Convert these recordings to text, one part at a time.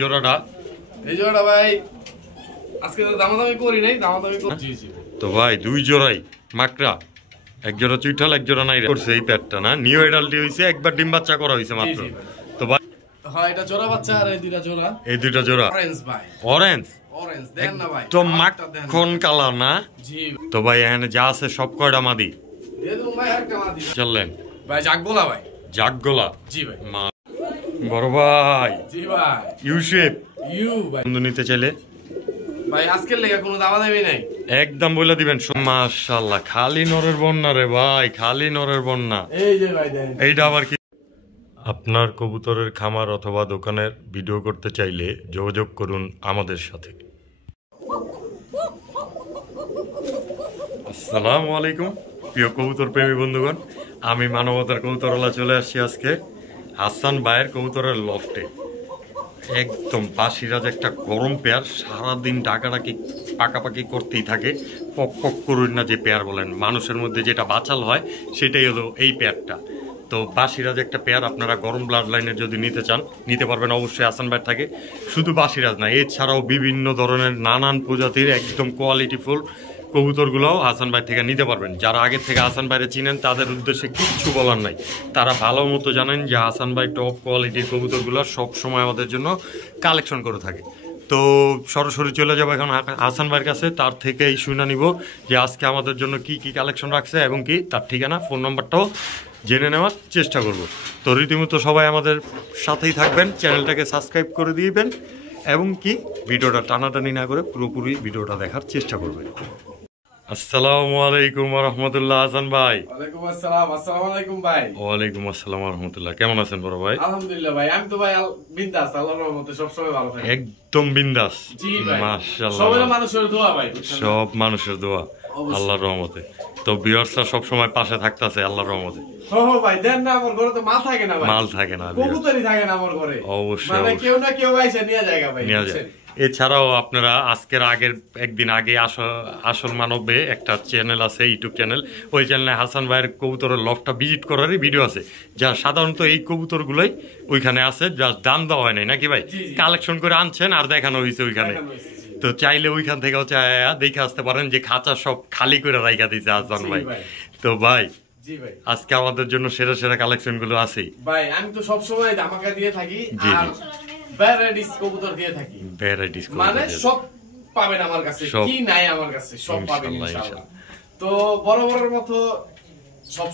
জোড়াটা এই জোড়াটা ভাই আজকে তো দামাদামি করি নাই, দামাদামি করছি। তো ভাই দুই জোড়াই মাকড়া, এক জোড়া চুইঠাল এক জোড়া নাই করছে এই প্যাটটা না নিউ এডাল্টি হইছে, একবার ডিম বাচ্চা করা হইছে মাত্র। তো ভাই হ্যাঁ এটা জোড়া বাচ্চা আর এই দুইটা জোড়া, এই দুইটা জোড়া অরেঞ্জ ভাই, অরেঞ্জ অরেঞ্জ দেন না ভাই, তো মাখন কালার না। জি তো ভাই এখানে যা আছে সব কয়টা মাদি দিয়ে দেবো ভাই, একটা মাদি চললেন ভাই, জাগগোলা ভাই, জাগগোলা। জি ভাই, বড় ভাই জি ভাই, ইউশেপ ইউ ভাই বন্ধু নিতে চাইলে ভাই আজকের লেগে কোনো দামাদামি নাই, একদম বলে দিবেন। মাশাআল্লাহ খালি নরের বন্যা রে ভাই, খালি নরের বন্যা। এই যে ভাই দেন এইটা আবার কি? আপনার কবুতরের খামার অথবা দোকানের ভিডিও করতে চাইলে যোগাযোগ করুন আমাদের সাথে। আসসালামু আলাইকুম প্রিয় কবুতর প্রেমী বন্ধুগণ, আমি মানবতার কবুতরওয়ালা চলে আসছি আজকে হাসান ভাইয়ের কবুতরের লফটে। একদম বাসিরাজ একটা গরম পেয়ার, সারাদিন ডাকাডাকি পাকাপাকি করতেই থাকে, পক পক করুন না যে পেয়ার বলেন মানুষের মধ্যে যেটা বাচাল হয় সেটাই হলো এই পেয়ারটা। তো বাসিরাজ একটা পেয়ার আপনারা গরম ব্লাড লাইনের যদি নিতে চান নিতে পারবেন অবশ্যই হাসান ভাই থাকে। শুধু বাসিরাজ না, এছাড়াও বিভিন্ন ধরনের নানান প্রজাতির একদম কোয়ালিটিফুল কবুতরগুলোও হাসান ভাই থেকে নিতে পারবেন। যারা আগে থেকে হাসান ভাইরে চিনেন তাদের উদ্দেশ্যে কিচ্ছু বলার নাই, তারা ভালো মতো জানেন যে হাসান ভাই টপ কোয়ালিটির কবুতরগুলো সবসময় আমাদের জন্য কালেকশন করে থাকে। তো সরাসরি চলে যাবো এখন হাসান ভাইয়ের কাছে, তার থেকেই শুনে নিব যে আজকে আমাদের জন্য কি কি কালেকশন রাখছে এবং কি তার ঠিকানা ফোন নাম্বারটাও জেনে নেওয়ার চেষ্টা করব। তো রীতিমতো সবাই আমাদের সাথেই থাকবেন, চ্যানেলটাকে সাবস্ক্রাইব করে দিবেন এবং কি ভিডিওটা টানাটানি না করে পুরোপুরি ভিডিওটা দেখার চেষ্টা করবেন। আসসালামু আলাইকুম ওয়া রাহমাতুল্লাহ। হাসান ভাই ওয়ালাইকুম আসসালাম। আসসালামু আলাইকুম ভাই। ওয়ালাইকুম আসসালাম ওয়া রাহমাতুল্লাহ। কেমন আছেন বড় ভাই? আলহামদুলিল্লাহ ভাই, আমি তো ভাই বিন্দাস, আল্লাহর রহমতে সব সময় ভালো থাকি। একদম বিন্দাস। জি ভাই মাশাআল্লাহ, সব মানুষের দোয়া ভাই, সব মানুষের দোয়া আল্লাহর রহমতে। তো ভিউয়ার্সরা সব সময় পাশে থাকতেছে আল্লাহর রহমতে। ওহো ভাই দেন না, আমার ঘরে তো মাল থাকে না ভাই, মাল থাকে না, কবুতরই থাকে না আমার ঘরে। অবশ্যই মানে কেউ না কেউ এসে নিয়ে যায় ভাই, নিয়ে যায়। এছাড়াও আপনারা আজকের আগের একদিন আগে আসল মানবে একটা চ্যানেল আছে, ইউটিউব চ্যানেল, ওই চ্যানেলে হাসান ভাইয়ের কবুতরের লফটটা ভিজিট করারই ভিডিও আছে, যা সাধারণত এই কবুতরগুলোই ওইখানে আছে, জাস্ট দাম দেওয়া হয় নাই নাকি ভাই, কালেকশন করে আনছেন আর দেখানো হয়েছে ওইখানে। তো চাইলে ওইখান থেকে হচ্ছে দেখে আসতে পারেন যে খাঁচা সব খালি করে রাইখা দিয়েছে হাসান ভাই। তো ভাই জি ভাই আজকে আমাদের জন্য সেরা সেরা কালেকশন গুলো আছে ভাই, আমি তো সব সময় ধামাকা দিয়ে থাকি আর ভ্যারাইটিস কবুতর দিয়ে থাকি, ভ্যারাইটিস মানে সব পাবেন আমার কাছে, কি নাই আমার কাছে সব পাবেন ইনশাআল্লাহ। তো বড় বড়র মতো সব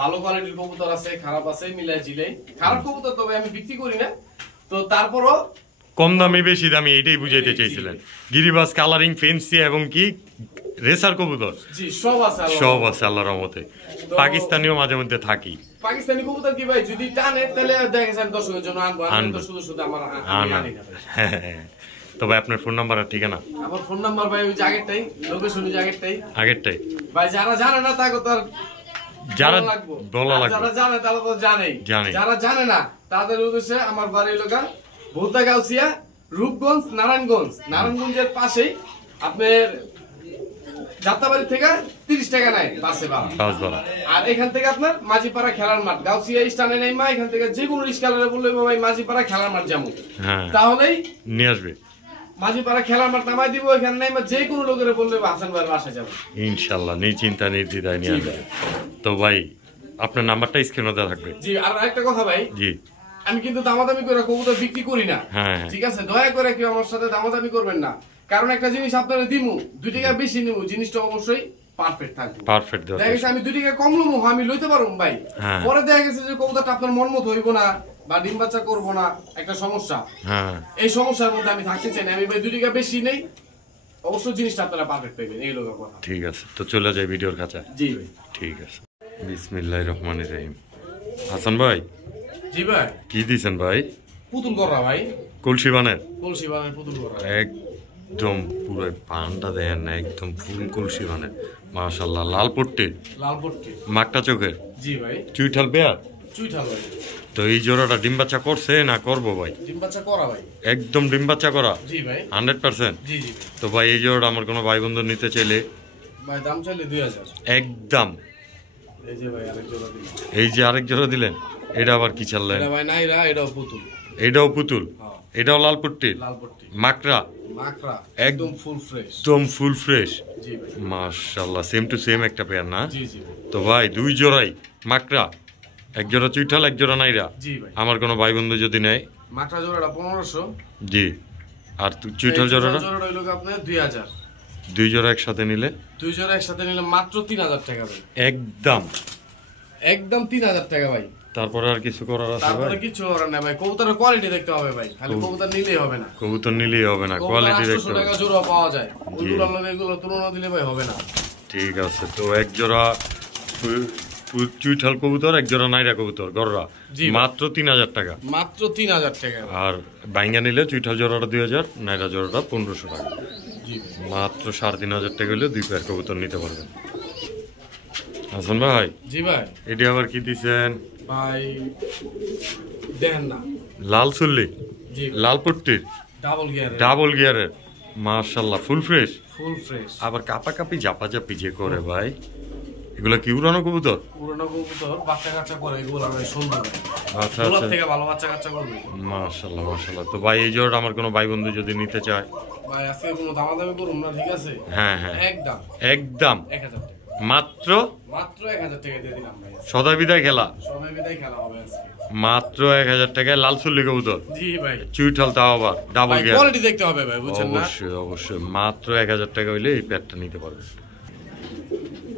ভালো কোয়ালিটির কবুতর আছে, খারাপ আছে, মিলাই জিলাই। খারাপ কবুতর তবে আমি বিক্রি করি না, তো তারপরও কম দামি বেশি দামি এটাই বুঝাইতে চাইছিলেন। গিরিবাস, কালারিং, ফেন্সি এবং কি রেসার কবুতর জি সব আছে, সব আছে আল্লাহর রহমতে। পাকিস্তানিও মাঝে মধ্যে থাকি। পাকিস্তানি কবুতর কি ভাই যদি টানে তাহলে দেখেন দর্শকের জন্য আনবো, আমি তো শুধু শুধু আমার আনি না। তো ভাই আপনার ফোন নাম্বার আর ঠিকানা? আমার ফোন নাম্বার ভাই ওই আগেরটাই, লোকেশন ওই আগেরটাই ভাই, যারা জানে না তাকে তো যারা বলা লাগবে, যারা জানে তারা তো জানেই, যারা জানে না তাদের উদ্দেশ্যে আমার বাড়ি এলাকা ভোলতা গাউসিয়া, রূপগঞ্জ, নারায়ণগঞ্জের পাশেই। আপনার যাত্রাবাড়ি থেকে 30 টাকা নেয় বাসে ভাড়া, আর এখান থেকে আপনার মাঝিপাড়া খেলার মাঠ, গাউসিয়া স্টানে নেইমা এখান থেকে যে কোনো রিস্কালারে বললে ভাই মাঝিপাড়া খেলার মাঠ যাবো, তাহলেই নিয়ে আসবে। মাঝিপাড়া খেলার মাঠ নামাই দিব, এখানে নেইমা যে কোনো লোকের বললে হাসান ভাইয়ের বাসায় যাবো ইনশাআল্লাহ, নিশ্চিন্তা নির্দ্বিধায় নিয়ে আসবে। তো ভাই আপনার নাম্বারটা স্ক্রিনে দেওয়া থাকবে। জি আর একটা কথা ভাই, জি আমি কিন্তু দামাদামি করে কবুতর বিক্রি করি না, ঠিক আছে? দয়া করে কেউ আমার সাথে দামাদামি করবেন না, কারণ একটা জিনিস আপনারা দিমু 2 টাকা বেশি নিমু, জিনিসটা অবশ্যই পারফেক্ট থাকবে, পারফেক্ট। দেখা গেছে আমি 2 টাকা কম লমু, আমি লইতে পারবো ভাই, পরে দেখা গেছে যে কবুতরটা আপনার মন মতো হইব না বা ডিম বাচ্চা করবো না, একটা সমস্যা। এই সমস্যার মধ্যে আমি থাকতে চাই না, আমি ভাই 2 টাকা বেশি নেই, অবশ্যই জিনিসটা আপনারা পারফেক্ট পাবেন, এই লোকের কথা। ঠিক আছে, তো চলে যাই ভিডিওর কাছে। জি ভাই ঠিক আছে। বিসমিল্লাহির রহমানির রহিম। হাসান ভাই জি ভাই কি দিছেন ভাই? পুতুল করা ভাই, কলসি বানের পুতুল করা, একদম পুরো পানটা দেন না, একদম ফুল কলসি বানের, মাশাআল্লাহ। লাল পট্টি মাকটা চোখের, জি ভাই চুইঠাল পেয়ার, চুইঠাল ভাই। তো এই জোড়াটা ডিম বাচ্চা করছে না করবো ভাই? ডিম বাচ্চা করা ভাই, একদম ডিম বাচ্চা করা, জি ভাই 100%। জি জি। তো ভাই এই জোড়াটা আমার কোনো ভাই বন্ধু নিতে চাইলে ভাই দাম চাইলে 2000 একদম। এই যে ভাই আরেক জোড়া দিলেন, এই যে আরেক জোড়া দিলেন, এটা আবার কি চাললেন? এটা ভাই নাইরা, এটাও পুতুল, এটাও পুতুল, এটাও লালপট্টির লালপট্টি মাকড়া মাকড়া একদম ফুল ফ্রেশ একদম ফুল ফ্রেশ। জি ভাই মাশাআল্লাহ সেম টু সেম একটা পেয়ার না? জি জি তো ভাই দুই জোড়াই মাকড়া, এক জোড়া চুইঠাল এক জোড়া নাইরা। জি ভাই আমার কোনো ভাই বন্ধু যদি নেয় মাকড়া জোড়াটা 1500। জি আর চুইঠাল জোড়াটা জোড়াটা হইলো আপনার 2000। দুই জোড়া একসাথে নিলে? দুই জোড়া একসাথে নিলে মাত্র 3000 টাকা ভাই। একদম একদম 3000 টাকা ভাই। তারপরে আর কিছু করার আছে ভাই? তারপরে কিছু করার না ভাই, কবুতরের কোয়ালিটি দেখতে হবে ভাই, খালি কবুতর নিলেই হবে না। কবুতর নিলেই হবে না, কোয়ালিটি দেখতে 800 হবে। টাকা জোড়া পাওয়া যায়, ওগুলোর লগে এগুলো তুলনা দিলে ভাই হবে না। ঠিক আছে, তো এক জোড়া চুইঠাল কবুতর এক জোড়া নাইরা কবুতর গররা মাত্র 3000 টাকা। মাত্র 3000 টাকা। আর বাইঙ্গা নিলে চুইঠাল জোড়াটা 2000, নাইরা জোড়াটা 1500 টাকা। জি মাত্র 3500 টাকা হলে দুই পেয়ার কবুতর নিতে পারবেন। হাসান ভাই জি ভাই এটি আবার কি দিছেন ভাই? দেখেন না, লাল চুল্লি জি লাল পট্টির ডাবল গিয়ারের মাশাআল্লাহ ফুল ফ্রেশ। Full fresh. আবার কাপাকাপি জাপাজাপি যে করে ভাই, এগুলা কি উড়ানো কবুতর? পুরনো কবুতর বাচ্চা কাচ্চা করে, এগুলো ভাই সুন্দর। আচ্ছা গোলাপ আচ্ছা থেকে ভালো বাচ্চা কাচ্চা করবে। মাশাআল্লাহ মাশাআল্লাহ। তো ভাই এই জোড়া আমার কোনো ভাই বন্ধু যদি নিতে চায়? ভাই আজকে কোনো দামাদামি করুন না, ঠিক আছে? হ্যাঁ হ্যাঁ একদম একদম 1000 টাকা। মাত্র মাত্র 1000 টাকা দিয়ে দিলাম ভাই। সদাই বিদায় খেলা সবাই বিদায় খেলা হবে আজকে মাত্র 1000 টাকায় লাল চুল্লি কবুতর। জি ভাই চুইঠাল তাও আবার ডাবল গিয়ার। কোয়ালিটি দেখতে হবে ভাই, বুঝছেন না? অবশ্যই অবশ্যই মাত্র 1000 টাকা হইলে এই প্যাডটা নিতে পারবেন।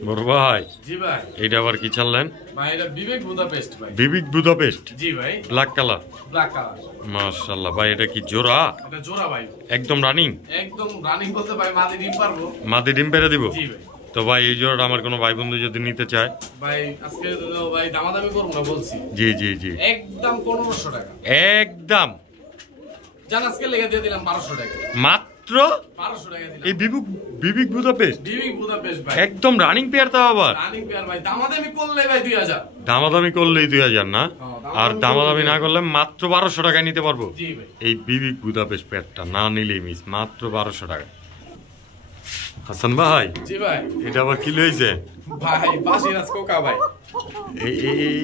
বড় ভাই জি ভাই এটা আবার কি ছাড়লেন? ভাই এটা বিবেক বুদাপেস্ট ভাই। বিবিক বুদাপেস্ট জি ভাই ব্ল্যাক কালার। ব্ল্যাক কালার মাশাআল্লাহ ভাই এটা কি জোড়া? এটা জোড়া ভাই, একদম রানিং। একদম রানিং বলতে ভাই মাদি ডিম পারবো। মাদি ডিম পেরে দিব? জি ভাই। তো ভাই এই জোড়াটা আমার কোনো ভাই বন্ধু যদি নিতে চায়? ভাই আজকে তো ভাই দামাদামি করব না বলছি। জি জি জি একদম 1500 টাকা। একদম জান আজকে লেগে দিয়ে দিলাম 1200 টাকা। মাত্র 1200 টাকা দিলাম। এই বিবিক বুদাপেস্ট বিবেক বুদাপেস্ট ভাই একদম রানিং পেয়ার তো আবার। রানিং পেয়ার ভাই, দামাদামি করলে ভাই 2000। দামাদামি করলেই 2000 না? আর দামাদামি না করলে মাত্র 1200 টাকায় নিতে পারবো জি ভাই। এই বিবিক বুদাপেস্ট পেয়ারটা, না নিলেই মিস। মাত্র 1200 টাকা। হাসান ভাই জি ভাই এটা আবার কি লইছে ভাই? বাসিরাজ কোকা ভাই। এই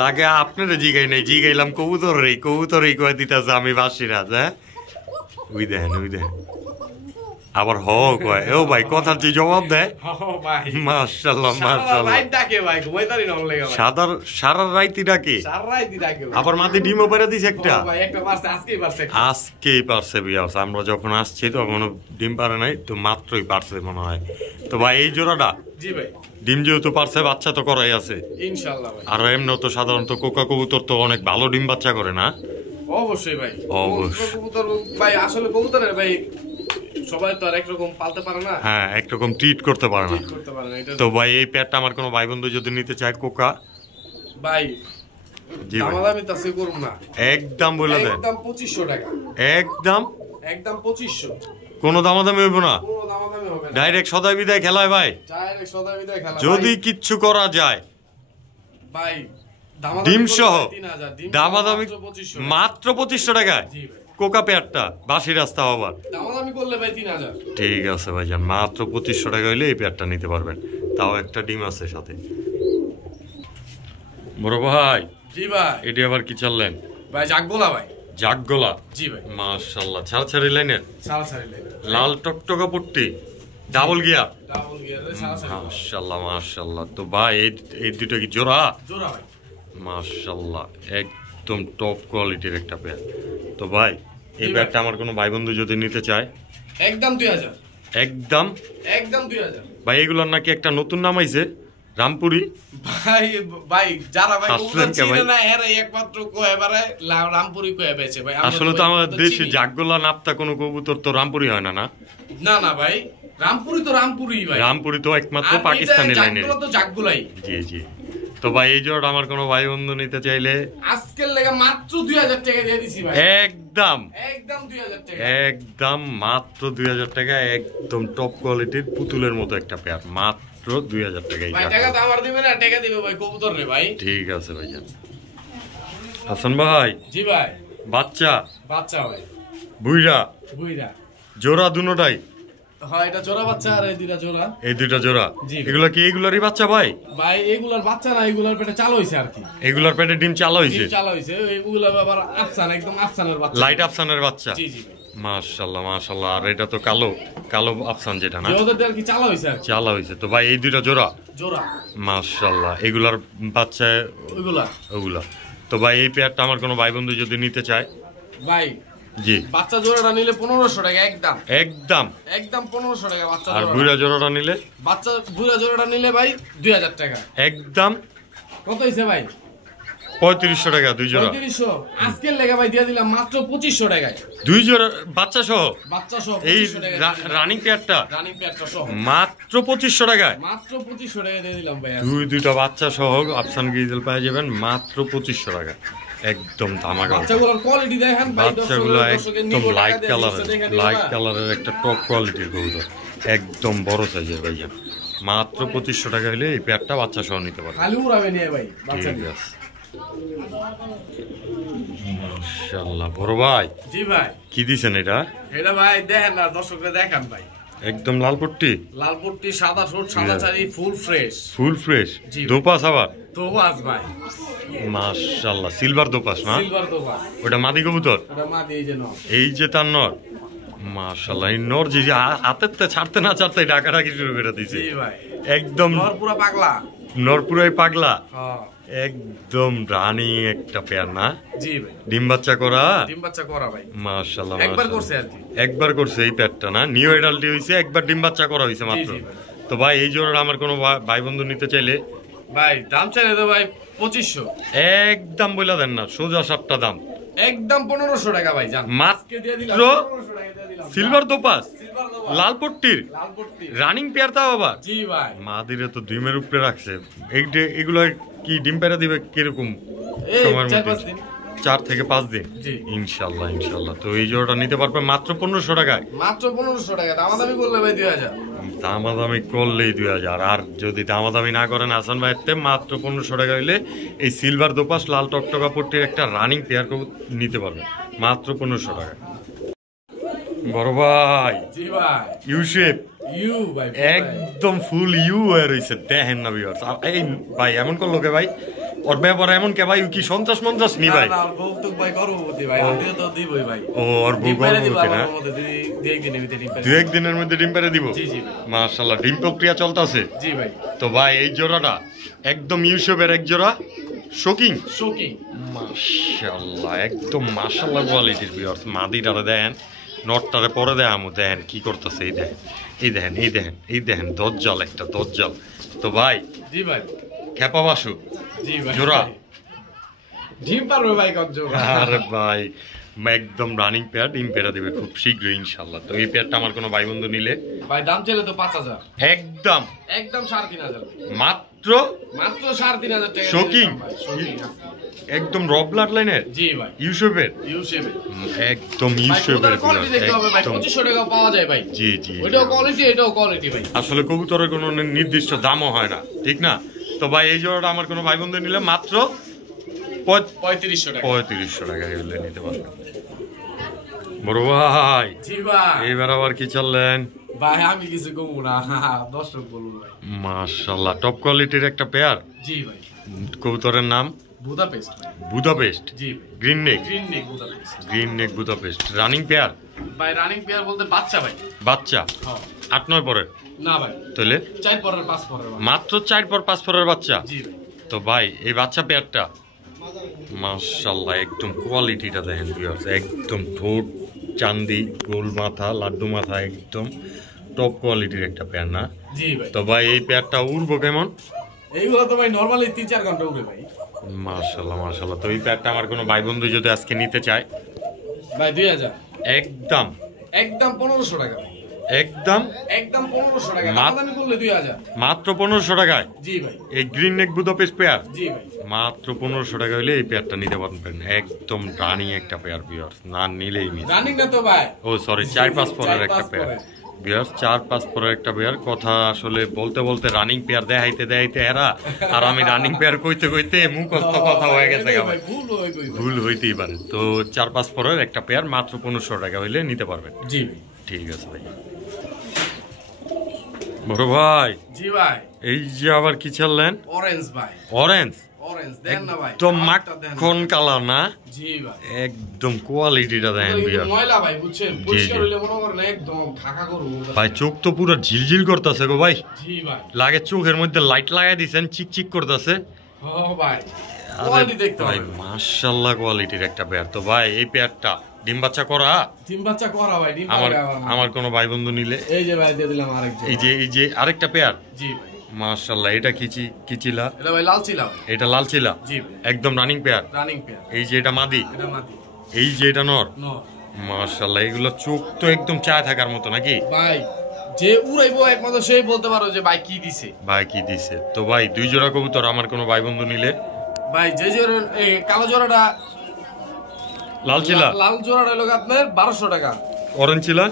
লাগে আপনারা জিগাই নাই, জিগাইলাম কবুতর কয়ে দিতেছে আমি বাসিরাজ। হ্যাঁ ওই দেখেন আবার হ কয় ও ভাই কথার যে জবাব দেয়। ভাই মাশাআল্লাহ মাশাআল্লাহ রাইট ডাকে ভাই, ঘুমাইতারি না লাগে ভাই। সারা রাইতি ডাকে, সারা রাইত ডাকে ভাই। আবার মাটি ডিমও পেরে দিছে একটা। ভাই একটা পারছে, আজকেই পারছে বিয়াস। আমরা যখন আসছি তখন ডিম পারে নাই, তো মাত্রই পারছে মনে হয়। তো ভাই এই জোড়াটা জি ভাই ডিম যেহেতু পারছে, বাচ্চা তো করাই আছে ইনশাআল্লাহ ভাই। আর এমনি তো সাধারণত কোকা কবুতর তো অনেক ভালো ডিম বাচ্চা করে না? অবশ্যই ভাই অবশ্যই। কবুতর ভাই আসলে কবুতরের ভাই সবাই তো আর একরকম পালতে পারে না। হ্যাঁ একরকম ট্রিট করতে পারে না। এটা তো ভাই এই প্যাডটা আমার কোনো ভাই বন্ধু যদি নিতে চায় কোকা? ভাই জি ভাই দামাদামি তাসি করুম না, একদম বলে দেন। একদম 2500 টাকা। একদম 2500। কোনো দামাদামি হইব না, কোনো দামাদামি হবে না, ডাইরেক্ট সদাই বিদায় খেলায় ভাই। ডাইরেক্ট সদা বিদায় খেলা। যদি কিচ্ছু করা যায় ভাই ডিম সহ 3000 ডিম দামাদামি মাত্র 2500 মাত্র 2500 টাকায় জি ভাই। কোকা পেয়ারটা বাসি রাস্তা আবার দামাদামি করলে ভাই 3000। ঠিক আছে ভাইজান, মাত্র 2500 টাকা হইলে এই পেয়ারটা নিতে পারবেন, তাও একটা ডিম আছে সাথে। বড় ভাই জি ভাই এটি আবার কি চাললেন? ভাই জাগগোলা ভাই। জাগগোলা জি ভাই মাশাআল্লাহ ছাড়াছাড়ি লাইনের সারাসারি লাল টকটকা পট্টি ডাবল গিয়ার। ডাবল গিয়ারে সারাসারি মাশাআল্লাহ মাশাআল্লাহ। তো ভাই এই দুটো কি জোড়া? জোড়া ভাই মাশাআল্লাহ একদম টপ কোয়ালিটির একটা পেয়ার। তো ভাই এই পেয়ারটা আমার কোনো ভাই বন্ধু যদি নিতে চায়? একদম 2000। একদম 2000 ভাই। এগুলোর নাকি একটা নতুন নাম আইছে রামপুরি। ভাই যারা ভাই আসলেন কে ভাই? চিনে না এর একমাত্র কয় এবারে রামপুরি কয় বেচে ভাই। আসলে তো আমাদের দেশে জাগগোলা নাপতা কোনো কবুতর তো রামপুরি হয় না। না না ভাই রামপুরি তো রামপুরি ভাই। রামপুরি তো একমাত্র পাকিস্তানি লাইনের। জাগগোলা তো জাগগোলাই। জি জি। তো ভাই এই জোড়া আমার কোনো ভাই বন্ধু নিতে চাইলে? আজকের লেগে মাত্র 2000 টাকা দিয়ে দিছি ভাই। একদম 2000 টাকা। একদম মাত্র 2000 টাকা, একদম টপ কোয়ালিটির পুতুলের মতো একটা পেয়ার, মাত্র 2000 টাকায়। ভাই টাকা তো আমার দিবে না, টাকা দিবে ভাই কবুতর রে ভাই। ঠিক আছে ভাইজান। হাসান ভাই জি ভাই বাচ্চা বাচ্চা ভাই বুইরা বুইরা জোড়া দুটোটাই হ্যাঁ এটা জোড়া বাচ্চা আর এই দুইটা জোড়া। এই দুইটা জোড়া এগুলা কি এগুলারই বাচ্চা ভাই? ভাই এগুলার বাচ্চা না, এগুলার পেটে চালু হইছে আর কি। এগুলার পেটে ডিম চালু হইছে? ডিম চালু হইছে, এগুলা আবার আফসান, একদম আফসানের বাচ্চা, লাইট আফসানের বাচ্চা। জি জি ভাই মাশাআল্লাহ মাশাআল্লাহ। আর এটা তো কালো কালো আফসান যেটা না, ওদের আর কি চালু হইছে আর চালু হইছে। তো ভাই এই দুইটা জোড়া জোড়া মাশাআল্লাহ, এগুলার বাচ্চা ওগুলা। তো ভাই এই পেয়ারটা আমার কোনো ভাই বন্ধু যদি নিতে চায় ভাই, জি বাচ্চা জোড়াটা নিলে 1500 টাকা একদম একদম একদম 1500 টাকা বাচ্চা। আর বুড়া জোড়াটা নিলে? বাচ্চা বুড়া জোড়াটা নিলে ভাই 2000 টাকা একদম। কত হইছে ভাই? 3500 টাকা দুই জোড়া। 3500 আজকের লেগা ভাই দিয়ে দিলাম মাত্র 2500 টাকায় দুই জোড়া বাচ্চা সহ। বাচ্চা সহ এই 2500 টাকা রানিং পেয়ারটা সহ মাত্র 2500 টাকায়, মাত্র 2500 টাকা দিয়ে দিলাম ভাই। দুইটা বাচ্চা সহ আফসান গ্রিজেল পেয়ে যাবেন মাত্র 2500 টাকা। একদম ধামাকা। বাচ্চাগুলোর কোয়ালিটি দেখেন ভাই, বাচ্চাগুলো একদম লাইট কালারের একটা টপ কোয়ালিটির কবুতর, একদম বড় সাইজের ভাইয়া। মাত্র 2500 টাকা হলে এই পেয়ারটা বাচ্চা সহ নিতে পারবেন। খালি উড়াবে নিয়ে ভাই বাচ্চা। ঠিক আছে মাশাআল্লাহ। বড় ভাই জি ভাই কি দিছেন এটা? এটা ভাই দেখেন না, দর্শকরা দেখান ভাই। একদম লাল পট্টি, লাল পট্টি, সাদা ঠোঁট, সাদা চারি, ফুল ফ্রেশ। ফুল ফ্রেশ দোপাস আবার দোপাস ভাই মাশাআল্লাহ। সিলভার দোপাস না? সিলভার দোপাস। ওটা মাদি কবুতর? ওটা মাদি। এই যে তার নর মাশাআল্লাহ। এই নর যে হাতেতে ছাড়তে না ছাড়তে ডাকাডাকি শুরু করে দিয়েছে। জি ভাই একদম নর পুরো পাগলা। নর পুরাই পাগলা। হ্যাঁ একদম রানী একটা পেয়ার না? জি ভাই ডিম বাচ্চা করা? ডিম বাচ্চা করা ভাই মাশাআল্লাহ। একবার করছে আর কি, একবার করছে এই পেয়ারটা না? নিউ এডাল্টি হইছে, একবার ডিম বাচ্চা করা হইছে মাত্র। তো ভাই এই জোড়াটা আমার কোনো ভাই বন্ধু নিতে চাইলে ভাই দাম চাইলে তো ভাই 2500 একদম বলে দেন না, সোজা সাপটা দাম একদম 1500 টাকা ভাই। জান মাত্র সিলভার দোপাস লাল পট্টির রানিং পেয়ার তাও আবার। জি ভাই মাদিরে তো ডিমের উপরে রাখছে। এগুলো কি ডিম পেড়া দিবে কিরকম সময়ের মধ্যে? 4 থেকে 5 দিন ইনশাল্লাহ ইনশাল্লাহ। তো এই জোড়াটা নিতে পারবে মাত্র 1500 টাকায়। মাত্র 1500 টাকা। দামাদামি করলে ভাই 2000। দামাদামি করলেই 2000। আর যদি দামাদামি না করেন হাসান ভাইতে মাত্র 1500 টাকা হইলে এই সিলভার দোপাস লাল টকটকা পট্টির একটা রানিং পেয়ার নিতে পারবেন মাত্র 1500 টাকা। বড় ভাই জি ভাই ইউ শেপ ইউ ভাই একদম ফুল ইউ হয়ে রয়েছে দেখেন না ভিউয়ার্স। এই ভাই এমন করলো কে ভাই? ওর ব্যাপারে এমন কে ভাই? কি সন্ত্রাস মন্ত্রাস নি ভাই? না বউ তো ভাই গর্ভবতী ভাই, আমি তো দিবই ভাই। ও ওর বউ গর্ভবতী না? দুই একদিনের মধ্যে ডিম পেড়ে দিব? জি জি মাশাআল্লাহ। ডিম প্রক্রিয়া চলতেছে? জি ভাই। তো ভাই এই জোড়াটা একদম ইউসেফের এক জোড়া শোকিং মাশাআল্লাহ, একদম মাশাআল্লাহ কোয়ালিটির ভিউয়ার্স। মাদিটারে দেন, নটটারে পরে দেয় আমু দেখেন কি করতেছে। এই দেখেন এই দেখেন এই দেখেন এই দেখেন দজ্জাল একটা দজ্জাল। তো ভাই জি ভাই খেপা বাসু জি ভাই জোড়া ডিম পারবে ভাই কত জোড়া? আরে ভাই একদম রানিং পেয়ার, ডিম পেয়ারা দিবে খুব শীঘ্রই ইনশাআল্লাহ। তো এই পেয়ারটা আমার কোনো ভাই বন্ধু নিলে ভাই দাম চাইলে তো 5000 একদম 3500 মাত্র 3500 টাকা। শোকিং একদম র ব্লাড লাইনের? জি ভাই ইউসেফের একদম ইউসেফের কোয়ালিটি দেখতে হবে ভাই। 2500 টাকা পাওয়া যায় ভাই। জি জি ওইটাও কোয়ালিটি এটাও কোয়ালিটি ভাই। আসলে কবুতরের কোনো নির্দিষ্ট দামও হয় না, ঠিক না? তো ভাই এই জোড়াটা আমার কোনো ভাই বন্ধু নিলে মাত্র 3500 টাকা। 3500 টাকা হলে নিতে পারবেন। বড় ভাই জি ভাই এইবার আবার কি চললেন ভাই? আমি কিছু কমু না, দর্শক বলুন ভাই। মাশাআল্লাহ টপ কোয়ালিটির একটা পেয়ার। জি ভাই কবুতরের নাম বুদাপেস্ট ভাই। বুদাপেস্ট জি green neck Budapest. Green neck Budapest running pair ভাই। রানিং পেয়ার বলতে বাচ্চা ভাই। বাচ্চা? হ্যাঁ 8-9 পরের না ভাই, তাহলে 4 পরের 5 পরের মাত্র 4 পর 5 পরের বাচ্চা। জি ভাই। তো ভাই এই বাচ্চা পেয়ারটা মাশাআল্লাহ একদম কোয়ালিটিটা দেখেন ভিউয়ার্স। একদম ঠোঁট চাঁদি, গোল মাথা, লাড্ডু মাথা, একদম টপ কোয়ালিটির একটা পেয়ার না? জি ভাই। তো ভাই এই পেয়ারটা উড়বো কেমন? এইগুলো তো ভাই নরমালি 3-4 ঘন্টা উড়ে ভাই। মাশাআল্লাহ মাশাআল্লাহ। তো এই পেয়ারটা আমার কোনো ভাই বন্ধু যদি আজকে নিতে চায় ভাই 2000 একদম 1500 টাকা ভাই। একদম 1500 টাকা। দামাদামি করলে 2000 মাত্র 1500 টাকায়। জি ভাই। এই গ্রিন নেক বুদাপেস্ট পেয়ার জি ভাই মাত্র 1500 টাকা হলে এই পেয়ারটা নিতে পারবেন। একদম রানিং একটা পেয়ার ভিউয়ার্স, না নিলেই মিস। রানিং না তো ভাই, ও সরি 4-5 পরের একটা পেয়ার ভিউয়ার্স। 4-5 পরের একটা পেয়ার। কথা আসলে বলতে বলতে রানিং পেয়ার দেখাইতে এরা আর আমি রানিং পেয়ার কইতে মুখস্থ কথা হয়ে গেছে। ভুল হইতেই পারে। তো 4-5 পরের একটা পেয়ার মাত্র 1500 টাকা হইলে নিতে পারবেন। জি ঠিক আছে ভাই। বড় ভাই জি ভাই এই যে আবার কি ছাড়লেন? অরেঞ্জ ভাই, অরেঞ্জ অরেঞ্জ দেন না ভাই, একদম মাখন কালার না? জি ভাই একদম কোয়ালিটিটা দেন কিন্তু ময়লা ভাই বুঝছেন, পরিষ্কার হইলে মনে করেন একদম খাকা করব ভাই। চোখ তো পুরো ঝিলঝিল করতেছে গো ভাই। জি ভাই লাগে চোখের মধ্যে লাইট লাগাই দিছেন, চিকচিক করতেছে। ও ভাই কোয়ালিটি দেখতে ভাই হবে মাশাআল্লাহ কোয়ালিটির একটা পেয়ার। তো ভাই এই পেয়ারটা ডিম বাচ্চা করা? ডিম বাচ্চা করা ভাই, ডিম আমার পাড়া আমার কোনো ভাই বন্ধু নিলে এই যে ভাই দিয়ে দিলাম আরেকজন। এই যে আরেকটা পেয়ার। জি ভাই মাশাআল্লাহ। এটা কি চিলা? এটা ভাই লাল চিলা। এটা লাল চিলা? জি ভাই একদম রানিং পেয়ার। Running pair. এই যে এটা মাদি? এটা মাদি। এই যে এটা নর? নর। মাশাআল্লাহ। এগুলো চোখ তো একদম চায় থাকার মতো নাকি ভাই? যে উড়াইবো একমাত্র সেই বলতে পারো যে ভাই কি দিছে। ভাই কি দিছে। তো ভাই 2 জোড়া কবুতর আমার কোনো ভাই বন্ধু নিলে ভাই যে জোড়া এই কালো জোড়াটা লাল চিলা, লাল জোড়াটা হলো আপনার 1200 টাকা। অরেঞ্জ চিলা?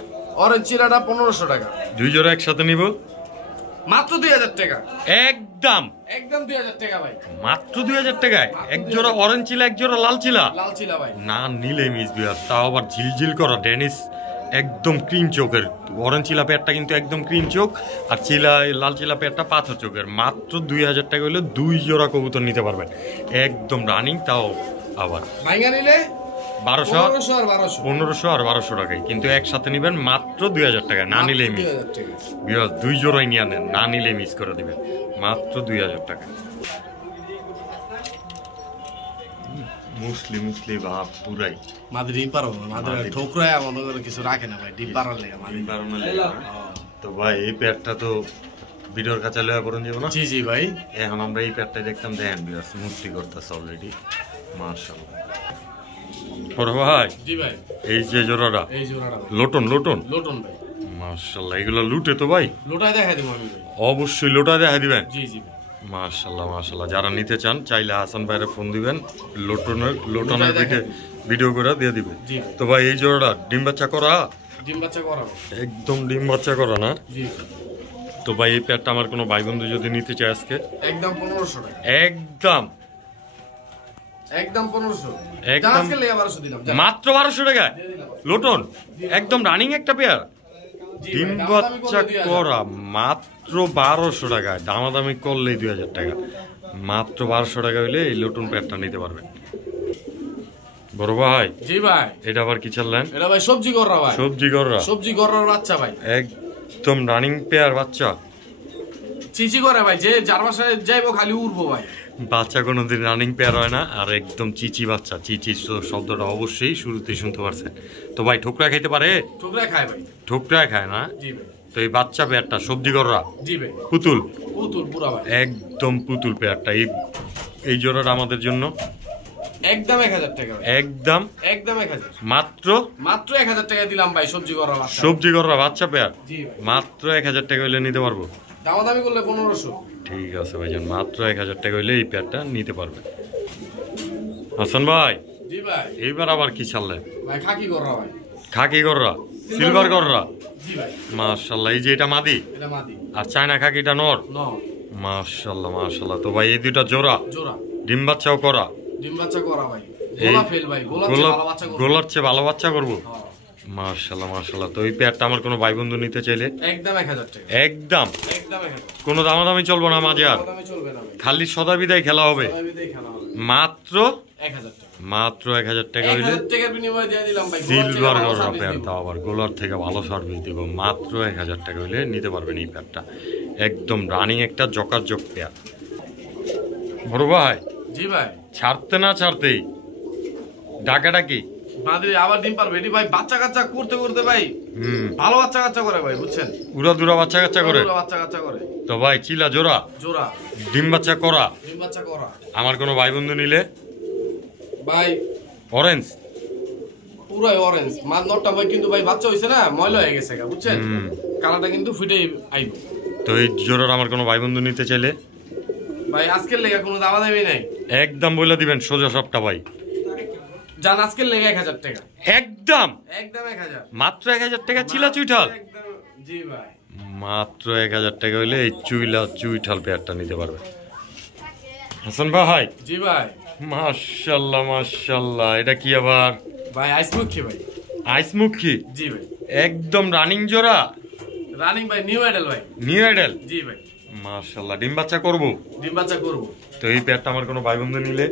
অরেঞ্জ চিলাটা 1500 টাকা। 2 জোড়া একসাথে নিব মাত্র 2000 টাকা। একদম একদম 2000 টাকা ভাই। মাত্র 2000 টাকায় এক জোড়া অরেঞ্জ চিলা, এক জোড়া লাল চিলা? লাল চিলা ভাই না নিলে মিস বিয়ার, তাও আবার ঝিলঝিল করা ডেনিস, একদম ক্রিম চোখের। অরেঞ্জ চিলা পেয়ারটা কিন্তু একদম ক্রিম চোখ, আর লাল চিলা পেয়ারটা পাথর চোখের। মাত্র 2000 টাকা হলে 2 জোড়া কবুতর নিতে পারবেন একদম রানিং, তাও আবার ভাইঙ্গা নিলে 1200 1500 আর 1200 টাকায়। কিন্তু একসাথে নিবেন মাত্র 2000 টাকা, না নিলে মিস। 2000 টাকা। বিয়ার 2 জোড়াই নিয়ে আনেন, না নিলে মিস করে দিবেন মাত্র 2000 টাকা। মুসলি ভাব পুরাই মাদি ডিম পারো, মাদি ঠোকরায় মনে করে কিছু রাখে না ভাই, ডিম পারার লেগে মাদি। তো ভাই এই পেয়ারটা তো ভিডিওর কাছে লয়া করুন যাব না? জি জি ভাই এখন আমরা এই পেয়ারটা দেখতাম, দেখেন বিয়ার মুসলি করতেছে অলরেডি। মাশাআল্লাহ। বড় ভাই জি ভাই এই যে জোড়াটা, এই জোড়াটা লোটন লোটন লোটন ভাই। মাশাআল্লাহ। এগুলো লুটে তো ভাই? লোটায় দেখাই দেবো আমি ভাই। অবশ্যই লোটা দেখা দিবেন। জি জি ভাই মাশাআল্লাহ মাশাআল্লাহ। যারা নিতে চান চাইলে হাসান ভাইরে ফোন দিবেন, লোটনের ভিডিও করে দিয়ে দিবে। জি তো ভাই এই জোড়াটা ডিম বাচ্চা করা? ডিম বাচ্চা করাবো একদম ডিম বাচ্চা করা না? জি। তো ভাই এই পেয়ারটা আমার কোনো ভাই বন্ধু যদি নিতে চায় আজকে একদম 1500 টাকা। একদম একদম 1500 একদম আজকে লেগে 1200 দিলাম মাত্র 1200 টাকায় লোটন, একদম রানিং একটা পেয়ার, ডিম বাচ্চা করা, মাত্র 1200 টাকায়। দামাদামি করলেই 2000 টাকা। মাত্র 1200 টাকা হইলে এই লোটন পেয়ারটা নিতে পারবেন। বড় ভাই জি ভাই এটা আবার কি ছাড়লেন? এটা ভাই সবজি গররা ভাই। সবজি গররা? সবজি গররার বাচ্চা ভাই, একদম রানিং পেয়ার বাচ্চা। চিচি করে ভাই, যে যার বাসায় যাইবো খালি উড়বো ভাই। বাচ্চা কোনোদিন রানিং পেয়ার হয় না, আর একদম চিচি বাচ্চা। চিচি শব্দটা অবশ্যই শুরুতেই শুনতে পারছেন। তো ভাই ঠোকরা খাইতে পারে? ঠোকরা খায় ভাই। ঠোকরা খায় না? জি ভাই। তো এই বাচ্চা পেয়ারটা সবজি গররা? জি ভাই। পুতুল? পুতুল পুরা ভাই। একদম পুতুল পেয়ারটা। এই জোড়াটা আমাদের জন্য একদম 1000 টাকা ভাই। একদম 1000 মাত্র 1000 টাকা দিলাম ভাই। সবজি গররা বাচ্চা, সবজি গররা বাচ্চা পেয়ার জি ভাই। মাত্র 1000 টাকা হইলে নিতে পারবো? দামাদামি করলে 1500। ঠিক আছে ভাইজান, মাত্র 1000 টাকা হইলে এই পেয়ারটা নিতে পারবেন। হাসান ভাই জি ভাই এইবার আবার কি ছাড়লেন? ভাই খাকি গররা ভাই। খাকি গররা? সিলভার গররা? জি ভাই। মাশাআল্লাহ। এই যে এটা মাদি, এটা মাদি, আর চায়না খাকিটা নর? নর। মাশাআল্লাহ মাশাআল্লাহ। তো ভাই এই দুইটা জোড়া জোড়া ডিম বাচ্চাও করা? ডিম বাচ্চা করা ভাই। গোলা ফেল ভাই, গোলার চেয়ে ভালো বাচ্চা করবো? হ্যাঁ। মাশাআল্লাহ মাশাআল্লাহ। তো এই পেয়ারটা আমার কোনো ভাই বন্ধু নিতে চাইলে একদম 1000 টাকা। একদম একদম 1000। কোনো দামাদামি চলবো না মাঝে, আর দামাদামি চলবে না ভাই। খালি সদা বিদায় খেলা হবে। দামাদামি খেলা হবে। মাত্র 1000 টাকা। মাত্র 1000 টাকা হইলে 1000 টাকার বিনিময়ে দিয়ে দিলাম ভাই। সিলভার গররা পেয়ার, তাও আবার গোলার থেকে ভালো সার্ভিস দিব। মাত্র 1000 টাকা হইলে নিতে পারবেন এই পেয়ারটা। একদম রানিং একটা জকারজক পেয়ার। বড় ভাই জি ভাই ছাড়তে না ছাড়তেই ডাকাডাকি বাদে আবার ডিম পারবে এটি ভাই। বাচ্চা কাচ্চা করতে করতে ভাই ভালো বাচ্চা কাচ্চা করে ভাই, বুঝছেন? উড়া দুরা বাচ্চা কাচ্চা করে? বাচ্চা কাচ্চা করে। তো ভাই চিলা জোড়া? জোড়া ডিম বাচ্চা করা? ডিম বাচ্চা করা। আমার কোনো ভাই বন্ধু নিলে ভাই অরেঞ্জ? পুরাই অরেঞ্জ। মাছ নটটা ভাই কিন্তু ভাই বাচ্চা হইছে না, ময়লা হয়ে গেছে বুঝছেন? কালারটা কিন্তু ফুটে আইব। তো এই জোড়ার আমার কোনো ভাই বন্ধু নিতে চাইলে ভাই আজকের লেগে কোনো দামাদামি নাই, একদম বলে দিবেন সোজা সবটা ভাই। জান আজকের লেগে 1000 টাকা। একদম একদম 1000। মাত্র 1000 টাকা চিলা চুইঠাল? একদম জি ভাই। মাত্র 1000 টাকা হইলে এই চুইঠাল পেয়ারটা নিতে পারবে। হাসান ভাই জি ভাই মাশাআল্লাহ মাশাআল্লাহ। এটা কি আবার? ভাই আইসমুখী ভাই। আইসমুখী? জি ভাই। একদম রানিং জোড়া? রানিং ভাই নিউ আইডল ভাই। New idol? জি ভাই। মাশাআল্লাহ, ডিম বাচ্চা করব? ডিম বাচ্চা করব। তো এই পেয়ারটা আমার কোনো ভাই বন্ধু নিলে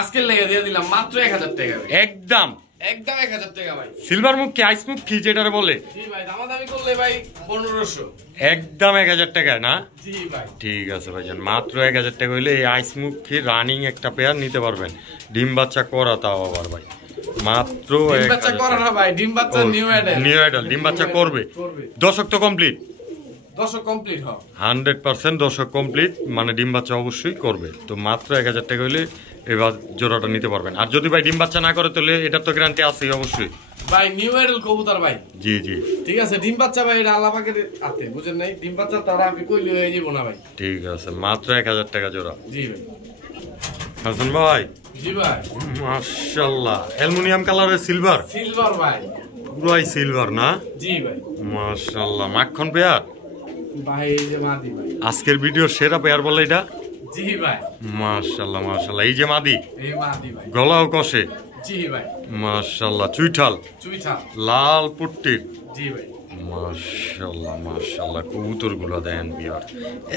আজকে লেগে দিয়ে দিলাম মাত্র 1000 টাকা। একদম একদম 1000 টাকা ভাই। সিলভার মুখ কি আইস মুখ কি যেটারে বলে? জি ভাই, দামাদামি করলে ভাই 1500। একদম 1000 টাকায় না? জি ভাই। ঠিক আছে ভাইজান, মাত্র 1000 টাকা হইলে এই আইস মুখ কি রানিং একটা পেয়ার নিতে পারবেন। ডিম বাচ্চা করা তাও আবার ভাই মাত্র ডিম বাচ্চা করা না ভাই, ডিম বাচ্চা নিউ আইডল। নিউ আইডল ডিম বাচ্চা করবে। দশক তো কমপ্লিট? দশক কমপ্লিট হবে 100% দশক কমপ্লিট, মানে ডিম বাচ্চা অবশ্যই করবে। তো মাত্র 1000 টাকা হইলে এবার জোড়াটা নিতে পারবেন। আর যদি ভাই ডিম বাচ্চা না করে তাহলে এটার তো গ্যারান্টি আছেই অবশ্যই ভাই। নিউ আইডল কবুতর ভাই। জি জি ঠিক আছে, ডিম বাচ্চা ভাই এটা আল্লাহ পাকের হাতে, বুঝেন নাই? ডিম বাচ্চা তারা আমি কইলে হয়ে যাব না ভাই। ঠিক আছে, মাত্র 1000 টাকা জোড়া। জি ভাই। হাসান ভাই। জি ভাই। মাশাআল্লাহ, অ্যালুমিনিয়াম কালারের সিলভার? সিলভার ভাই। পুরাই সিলভার না? জি ভাই। মাশাআল্লাহ, মাখন পেয়ার ভাই। এই যে মাদি ভাই, আজকের ভিডিওর সেরা পেয়ার বলে এটা? জি ভাই। মাশাআল্লাহ মাশাআল্লাহ, এই যে মাদি, এই মাদি ভাই, গলাও কষে। জি ভাই। মাশাআল্লাহ, চুইঠাল চুইঠাল লাল পুট্টির। জি ভাই। মাশাআল্লাহ মাশাআল্লাহ, কবুতরগুলো দেন বিয়ার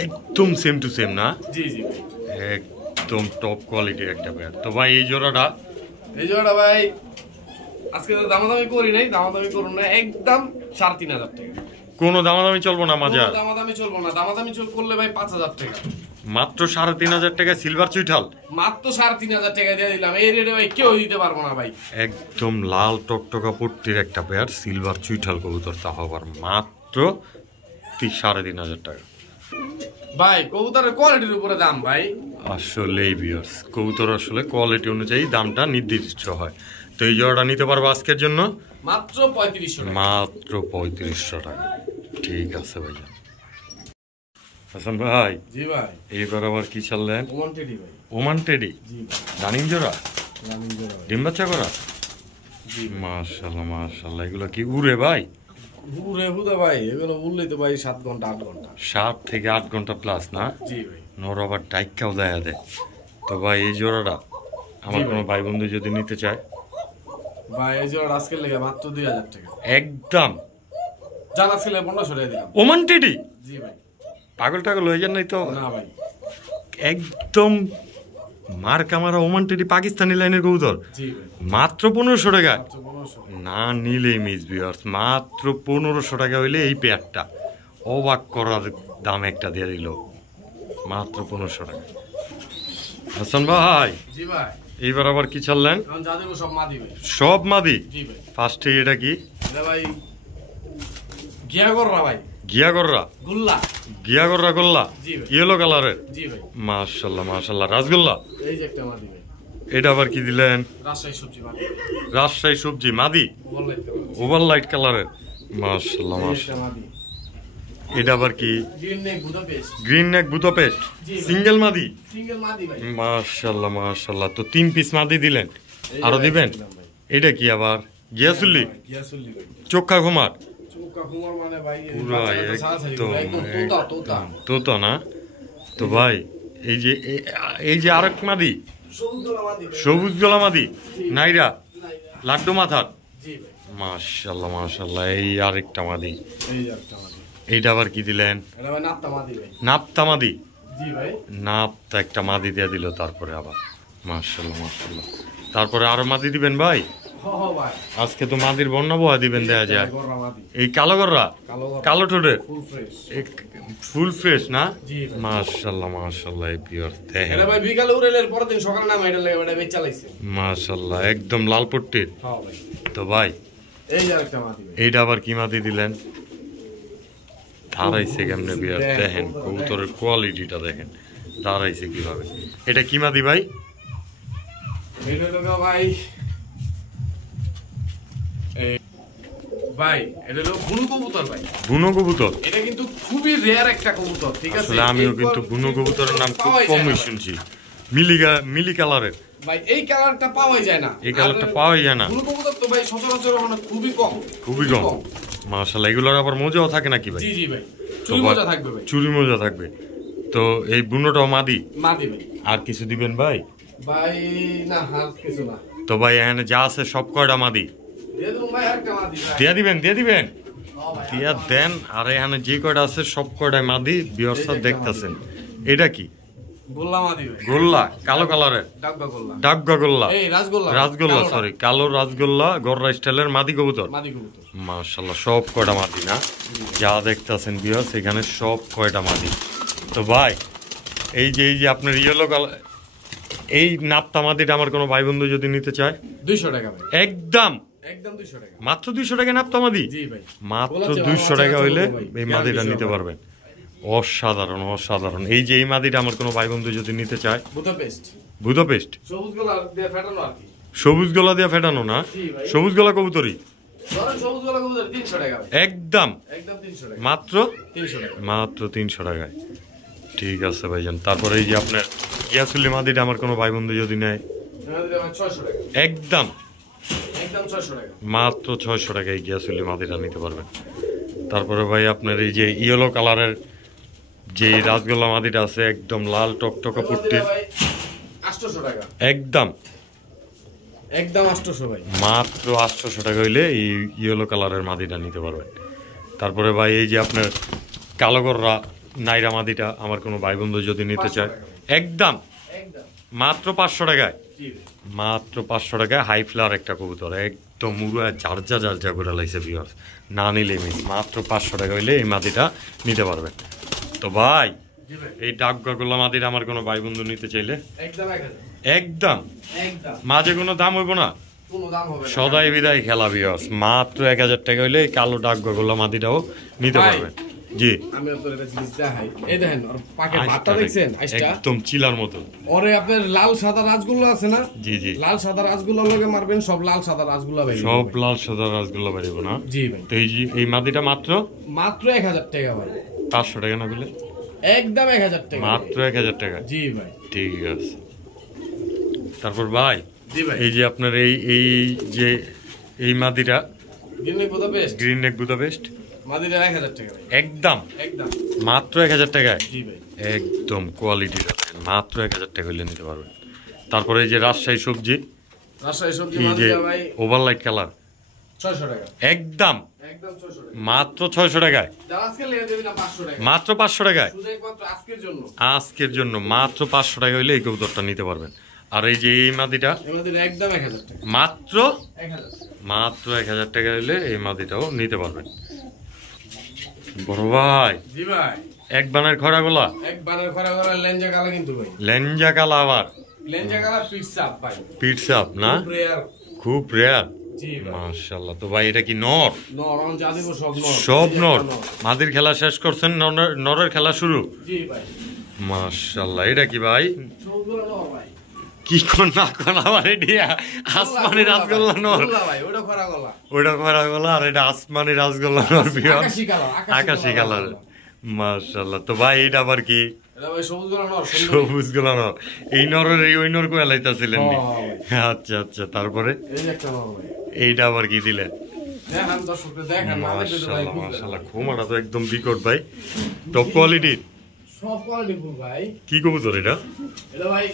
একদম সেম টু সেম না? জি জি ভাই, একদম টপ কোয়ালিটির একটা পেয়ার। তো ভাই এই জোড়াটা? এই জোড়াটা ভাই আজকে তো দামাদামি করি নাই, দামাদামি করুন না, একদম 3500 টাকা। কোনো দামাদামি চলবো না মাঝে? দামাদামি চলবো না, দামাদামি করলে ভাই 5000 টাকা। মাত্র 3500 টাকা সিলভার চুইঠাল? মাত্র 3500 টাকা দিয়ে দিলাম। এই রেটে ভাই কেউ দিতে পারবো না ভাই। একদম লাল টকটকা পট্টির একটা পেয়ার সিলভার চুইঠাল কবুতর, তা আবার মাত্র 3500 টাকা। ভাই কবুতরের কোয়ালিটির উপরে দাম ভাই। আসলে ভিউয়ার্স, কবুতর আসলে কোয়ালিটি অনুযায়ী দামটা নির্দিষ্ট হয়। তো এই জোড়াটা নিতে পারবো আজকের জন্য মাত্র 3500 টাকা। মাত্র 3500 টাকা। ঠিক আছে ভাইয়া। হাসান ভাই। জি ভাই। এইবার আবার কি চাললেন? ওমান টেডি ভাই। Oman Teddy? জি ভাই। রানিং জোড়া? রানিং জোড়া ভাই। ডিম বাচ্চা করা? জি। মাশাআল্লাহ মাশাআল্লাহ, এগুলো কি উড়ে ভাই? উড়ে হুদা ভাই, এগুলো উড়লেই তো ভাই 7 ঘন্টা 8 ঘন্টা। 7 থেকে 8 ঘন্টা প্লাস না? জি ভাই। নর আবার ডাইকাও দেয়া দেয়। তো ভাই এই জোড়াটা আমার কোনো ভাই বন্ধু যদি নিতে চায়? ভাই এই জোড়া আজকে লেগে মাত্র 2000 টাকা। একদম জানা ছিল 1500 টাকা দিলাম। Oman Teddy? জি ভাই। পাগল টাগল হয়ে যান নাই তো? না ভাই, একদম মার কামারা ওমান টেডি পাকিস্তানি লাইনের কবুতর। জি ভাই। মাত্র 1500 টাকা? মাত্র 1500। না নিলেই মিস ভিউয়ার্স, মাত্র 1500 টাকা হইলে এই পেয়ারটা অবাক করার দাম একটা দিয়ে দিল, মাত্র 1500 টাকা। হাসান ভাই। জি ভাই। এইবার আবার কি চাললেন? এখন যা দেব সব মাদি ভাই। সব মাদি? জি ভাই। ফার্স্টে এটা কি? এটা ভাই গিয়াগররা ভাই। গিয়াগররা? গুল্লা। গিয়াগররা গোল্লা? জি ভাই। ইয়েলো কালারের? জি ভাই। মাশাআল্লাহ মাশাআল্লাহ, রাসগোল্লা? এই যে একটা মাদি ভাই। এটা আবার কি দিলেন? রাজশাহী সবজি মাদি। রাজশাহী সবজি মাদি? ওভারলাইট কালার। ওভারলাইট কালারের? মাশাআল্লাহ এই মাশাআল্লাহ। একটা মাদি। এটা আবার কি? Green neck Budapest. Green neck Budapest জি ভাই। সিঙ্গেল মাদি? সিঙ্গেল মাদি ভাই। মাশাআল্লাহ মাশাআল্লাহ, তো 3 পিস মাদি দিলেন, এই আরো যে দিবেন? দিলাম ভাই। এটা কি আবার গিয়াসুল্লি? গিয়াসুল্লি ভাই। চোখা ঘুমার? চোকা কুমার মানে ভাই এই পুরা বাচ্চাটা সারাসারি একদম একদম তোতা তোতা। তোতা না? তো ভাই এই যে আরেক মাদি, সবুজ গলা মাদি ভাই। সবুজ গলা মাদি নাইরা নাইরা। লাড্ডু মাথার? জি ভাই। মাশাআল্লাহ মাশাআল্লাহ, এই আরেকটা মাদি। এই যে একটা মাদি। এইটা আবার কি দিলেন? এটা ভাই নাত্তা মাদি ভাই। নাপ্তা মাদি? জি ভাই। নাপ্তা একটা মাদি দিয়ে দিল তারপরে আবার, মাশাআল্লাহ মাশাআল্লাহ। তারপরে আরো মাদি দিবেন ভাই? হ হ ভাই। আজকে তো মাদির বন্যা বয়া দিবেন দেয়া যায়। গররা মাদি। এই কালো গররা? কালো গররা। কালো ঠোঁটের? ফুল ফ্রেশ। ফুল ফ্রেশ না? জি ভাই। মাশাআল্লাহ মাশাআল্লাহ, এই পিওর দেখেন এটা ভাই বিকালে উড়েলের পরের দিন সকালে নাম এটা লাগে এটা বেচা লাইছে। মাশাআল্লাহ, একদম লাল পট্টির। হ্যাঁ ভাই। তো ভাই এই যে একটা মাদি ভাই। এইটা আবার কি মাদি দিলেন? দাঁড়াইছে কেমনে বিয়ার দেখেন, কবুতরের কোয়ালিটিটা দেখেন, দাঁড়াইছে কিভাবে। এটা কি মাদি ভাই? এটা হলো ভাই এই ভাই এটা হলো বুনো কবুতর ভাই। বুনো কবুতর? এটা কিন্তু খুবই রেয়ার একটা কবুতর, ঠিক আছে? আসলে আমিও কিন্তু বুনো কবুতরের নাম খুব পাওয়াই যায় কমই না। শুনছি। মিলি কালারের? ভাই এই কালারটা পাওয়াই যায় না। এই কালারটা পাওয়াই যায় না? বুনো কবুতর তো ভাই সচরাচর মানে খুবই কম। খুবই কম। মাশাআল্লাহ, এগুলোর আবার মজাও থাকে নাকি ভাই? জি জি ভাই, চুরি মজা থাকবে ভাই। চুরি মজা থাকবে। তো এই বুনোটাও মাদি? মাদি ভাই। আর কিছু দিবেন ভাই? ভাই না আর কিছু না। তো ভাই এখানে যা আছে সব কয়টা মাদি দিয়ে দেবো ভাই, একটা মাদি ভাই। দিয়ে দিবেন? হ্যাঁ ভাই। দিয়া দেন। আর এখানে যে কয়টা আছে সব কয়টাই মাদি ভিউয়ার্সরা দেখতেছেন। এটা কি গোল্লা মাদি ভাই, গোল্লা কালো কালারের ডাব্বা গোল্লা, ডাবগা গোল্লা, এই রাজগোল্লা, রাজগোল্লা সরি কালো রাজগোল্লা গররা স্টাইলের মাদি কবুতর। মাদি কবুতর মাশাআল্লাহ সব কয়টা মাদি না, যা দেখতেছেন ভিউয়ার্স এখানে সব কয়টা মাদি। তো ভাই এই যে আপনার ইয়েলো কালার এই নাপ্তা মাদিটা আমার কোনো ভাই বন্ধু যদি নিতে চায় 200 টাকা ভাই, একদম একদম 200 টাকা, মাত্র 200 টাকা নাপ্তা মাদি। জি ভাই, মাত্র 200 টাকা হইলে এই মাদিটা নিতে পারবেন। অসাধারণ অসাধারণ। এই যে এই মাদিটা আমার কোনো ভাই বন্ধু যদি নিতে চায়, বুদাপেস্ট, বুদাপেস্ট সবুজ গোলা দিয়ে ফেটানো আর কি, সবুজ গলা দিয়ে ফেটানো না, সবুজ গলা কবুতরই ধরেন সবুজ গোলা কবুতর 300 টাকা ভাই, একদম একদম 300 টাকা, মাত্র 300 টাকা, মাত্র 300 টাকায়। ঠিক আছে ভাইজান। তারপরে এই যে আপনার গিয়াসুলি মাদিটা আমার কোনো ভাই বন্ধু যদি নেয়, আমাদের ভাই 600 টাকা, একদম একদম 600 টাকা, মাত্র 600 টাকায় গিয়াসুলি মাদিটা নিতে পারবেন। তারপরে ভাই আপনার এই যে ইয়েলো কালারের যে রাজগোল্লা মাদিটা আছে একদম লাল টকটকা পুট্টির, ভাই 800 টাকা, একদম একদম 800 ভাই, মাত্র 800 টাকা হইলে এই ইয়েলো কালারের মাদিটা নিতে পারবেন। তারপরে ভাই এই যে আপনার কালো গররা নাইরা মাদিটা আমার কোনো ভাই বন্ধু যদি নিতে চায়, একদম একদম মাত্র 500 টাকায়, জি মাত্র 500 টাকায় হাই ফ্লাওয়ার একটা কবুতর একদম মুড়া ঝারঝা ঝারঝা করে লাইছে ভিউয়ার্স, না নিলে মিস। মাত্র 500 টাকা হইলে এই মাদিটা নিতে পারবেন। তো ভাই এই ডাকগোল্লা মাদিটা আমার কোনো ভাই বন্ধু নিতে চাইলে একদম 1000, একদম একদম মাঝে কোনো দাম হইব না, কোনো দাম হবে না, সদাই বিদায় খেলা ভিউয়ার্স। মাত্র 1000 টাকা হইলে এই কালো ডাকগোল্লা মাদিটাও নিতে ভাই, পারবেন। জি আমি আপনাদের কাছে জিনিস দেখাই, এই দেখেন ওর পাকের ভাতটা আইসটা দেখছেন, আইসটা একদম চিলার মতো। ওরে আপনার লাল সাদা রাজগুলো আছে না, জি জি লাল সাদা রাজগুলোর লগে মারবেন, সব লাল সাদা রাজগুলো ভাই, সব লাল সাদা রাসগোল্লা বাড়িব না। জি ভাই, তো এই মাদিটা মাত্র মাত্র 1000 টাকা ভাই, 500 টাকা না বলে একদম 1000 টাকা, মাত্র 1000 টাকা। জি ভাই, ঠিক আছে। তারপর ভাই জি ভাই, এই যে আপনার এই যে এই মাদিটা গিন্নি বুদাপেস্ট, গ্রিন নেক বুদাপেস্ট মাদিরা 1000 টাকা ভাই, একদম একদম মাত্র 1000 টাকায়, জি ভাই, একদম কোয়ালিটি মাত্র 1000 টাকা হইলে নিতে পারবেন। তারপরে এই যে রাজশাহী সবজি রাজশাহী সবজি এই যে মাদিরা ভাই ওভারলাইট কালার 600 টাকা, একদম একদম 600 টাকা, মাত্র 600 টাকায়, যারা আজকে লেগে দেবেন না 500 টাকা, মাত্র 500 টাকায়। শুধু একমাত্র আজকের জন্য, আজকের জন্য মাত্র 500 টাকা হইলে এই কবুতরটা নিতে পারবেন। আর এই যে এই মাদিটা আমাদের একদম 1000 টাকা, মাত্র 1000 মাত্র 1000 টাকা হইলে এই মাদিটাও নিতে পারবেন। বড় ভাই জি ভাই, এক বানের খরাগোলা এক বানের খরা করা লেঞ্জা কালা কিন্তু ভাই, লেঞ্জা কালা, আবার লেঞ্জা কালা পিটসাপ ভাই, পিটসাপ না, রেয়ার, খুব রেয়ার। জি ভাই, মাশাআল্লাহ। তো ভাই এটা কি নর? নর অন যা দেব সব নর, সব এই যে নর। একটা মাদির খেলা শেষ করছেন, নরের খেলা শুরু। জি ভাই, মাশাআল্লাহ। এটা কি ভাই সবগুলো নর ভাই, কি কোন না কোন আবার এডিয়া আসমানি রাজগোল্লা নর, গোল্লা ভাই, ওটা খরা গলা, ওটা খরাগোলা আর এটা আসমানি রাজগোল্লা নর ভিউয়ার্স, আকাশী কালার, আকাশী কালার। মাশাআল্লাহ। তো ভাই এটা আবার কি এটা ভাই সবুজগুলো নর, সুন্দর, সবুজ গোলা নর? এই নরের এই ওই নর কোয়া লাইতাছিলেন নি? হ্যাঁ, আচ্ছা আচ্ছা। তারপরে এই যে একটা নর ভাই, এইটা আবার কি দিলেন? দেখেন দর্শকদের দেখেন, না দেখলে তো ভাই মাশাআল্লাহ বুঝবেন না। মাশাআল্লাহ। খোমাটা তো একদম বিকট ভাই, টপ কোয়ালিটির। সব কোয়ালিটি ফুল ভাই, কি কবুতর এটা? এটা ভাই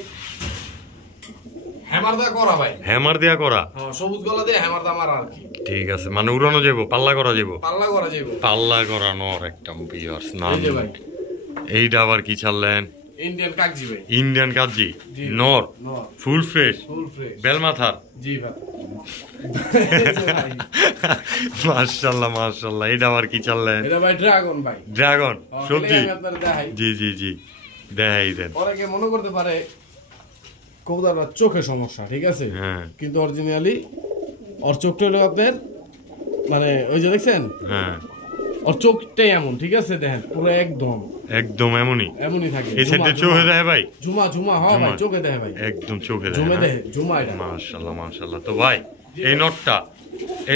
হ্যামার দা করা ভাই, হ্যামার দিয়া করা? হ্যাঁ সবুজ গলা দিয়ে হ্যামার দা মারা আর কি, ঠিক আছে, মানে উড়ানো যাবো, পাল্লা করা যাবো? পাল্লা করা যাবে, পাল্লা করা নর একটা ভিউয়ার্স না। এই যে ভাই এইটা আবার কি ছাড়লেন? ইন্ডিয়ান কাকজি ভাই, ইন্ডিয়ান কাজি জি, নর, নর, ফুল ফ্রেশ, ফুল ফ্রেশ, বেল মাথার। জি ভাই, মাশাআল্লাহ মাশাআল্লাহ। এটা আবার কি ছাড়লেন? এটা ভাই ড্রাগন ভাই, ড্রাগন সবজি। আমি আপনাদের দেখাই, জি জি জি দেখাই দেন। অনেকে মনে করতে পারে কবুতরটা চোখে সমস্যা, ঠিক আছে, হ্যাঁ কিন্তু অরিজিনালি ওর চোখটা হলো আপনার, মানে ওই যে দেখছেন হ্যাঁ ওর চোখটাই এমন, ঠিক আছে, দেখেন পুরো একদম একদম এমনই। এমনই থাকে, এই সাইডে চোখে দেয় ভাই, ঝুমা ঝুমা হ্যাঁ ভাই, চোখে দেখে ভাই, একদম চোখে দেয় ঝুমে না? দেখে, ঝুমা এটা, মাশাআল্লাহ মাশাআল্লাহ। তো ভাই এই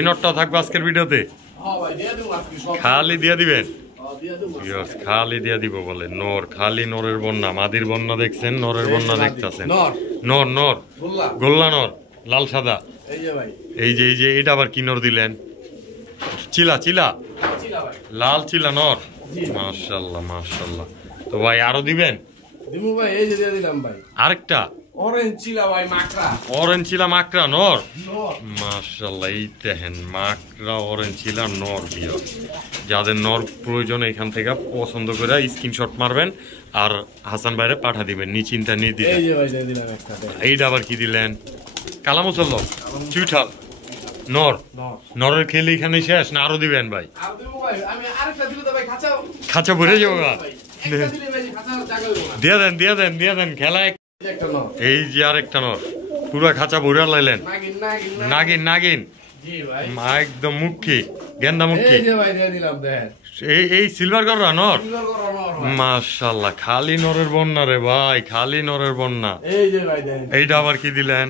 নটটা থাকবে আজকের ভিডিওতে, হ্যাঁ ভাই দিয়ে দেবো আজকে সব, খালি দিয়ে দিবেন? হ্যাঁ, দিয়ে দেবো আজকে। ভিউয়ার্স খালি দিয়ে দিব বলে। নর খালি নরের বন্যা, মাদির বন্যা দেখছেন, নরের বন্যা দেখতেছেন। নর, নর নর গোল্লা, গোল্লা নর লাল সাদা। এই যে ভাই, এই যে এটা আবার কি নর দিলেন? চিলা চিলা, চিলা ভাই, লাল চিলা নর। জি। মাশাআল্লাহ মাশাআল্লাহ। তো ভাই আরো দিবেন? দিমু ভাই, এই যে দিয়ে দিলাম ভাই, আরেকটা? অরেঞ্জ চিলা ভাই মাকড়া। অরেঞ্জ চিলা মাকড়া নর। নর। মাশাআল্লাহ, এই দেখেন মাকড়া অরেঞ্জ চিলা নর বিয়ার। যাদের নর প্রয়োজন এখান থেকে পছন্দ করে স্ক্রিনশট মারবেন আর হাসান ভাইরে পাঠা দিবেন, নিশ্চিন্তা নির্দ্বিধায়। এই যে ভাই দিয়ে দিলাম একটা। এইটা আবার কি দিলেন? কালা মুসল্ল চুইঠাল নর। নর। নরের খেলে এখানে শেষ না আরো দিবেন ভাই? আর দেবো ভাই, আমি আরেকটা দিলে তো ভাই খাঁচা ভরে যাবো গা। একটা দিলে ভাই খাঁচা জায়গা হইবো না। দিয়ে দেন খেলায়। একটা নর। এই যে আরেকটা নর, পুরা খাঁচা ভরে লাইলেন। নাগিন। নাগিন জি ভাই। একদম মুখী, গেন্দা মুখী। এই যে ভাই দিয়ে দিলাম দেন। এই সিলভার গররা নর। সিলভার গররা নর ভাই। মাশাআল্লাহ, খালি নরের বন্যা রে ভাই, খালি নরের বন্যা। এই যে ভাই দেন। এইটা আবার কি দিলেন?